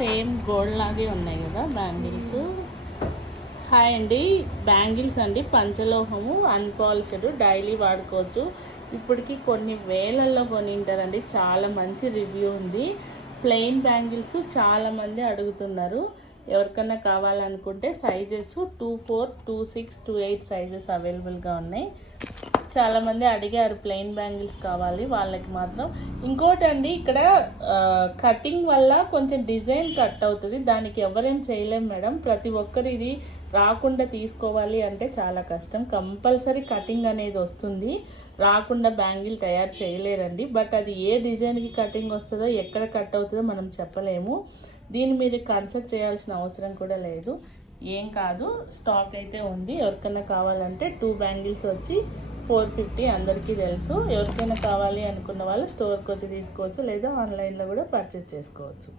Same gold లాగే ఉన్నాయి కదా బ్యాంగిల్స్. హాయ్ అండి, బ్యాంగిల్స్ అండి పంచలోహము అన్పాలిష్డ్, డైలీ వాడుకోవచ్చు. ఇప్పటికి కొన్ని వేలల్లో కొనింటారండి, చాలా మంచి రివ్యూ ఉంది. ప్లెయిన్ బ్యాంగిల్స్ చాలామంది అడుగుతున్నారు. ఎవరికన్నా కావాలనుకుంటే సైజెస్ 24, 26, 28 సైజెస్ అవైలబుల్గా ఉన్నాయి. చాలామంది అడిగారు ప్లెయిన్ బ్యాంగిల్స్ కావాలి వాళ్ళకి మాత్రం. ఇంకోటి అండి, ఇక్కడ కటింగ్ వల్ల కొంచెం డిజైన్ కట్ అవుతుంది, దానికి ఎవరేం చేయలేం మేడం. ప్రతి ఒక్కరు ఇది రాకుండా తీసుకోవాలి అంటే చాలా కష్టం. కంపల్సరీ కటింగ్ అనేది వస్తుంది, రాకుండా బ్యాంగిల్ తయారు చేయలేరండి. బట్ అది ఏ డిజైన్కి కటింగ్ వస్తుందో, ఎక్కడ కట్ అవుతుందో మనం చెప్పలేము. దీన్ని మీరు కన్సల్ట్ చేయాల్సిన అవసరం కూడా లేదు. ఏం కాదు, స్టాక్ అయితే ఉంది. ఎవరికైనా కావాలంటే 2 బ్యాంగిల్స్ వచ్చి 450 అందరికీ తెలుసు. ఎవరికైనా కావాలి అనుకున్న వాళ్ళు స్టోర్కి వచ్చి తీసుకోవచ్చు, లేదా ఆన్లైన్లో కూడా పర్చేస్ చేసుకోవచ్చు.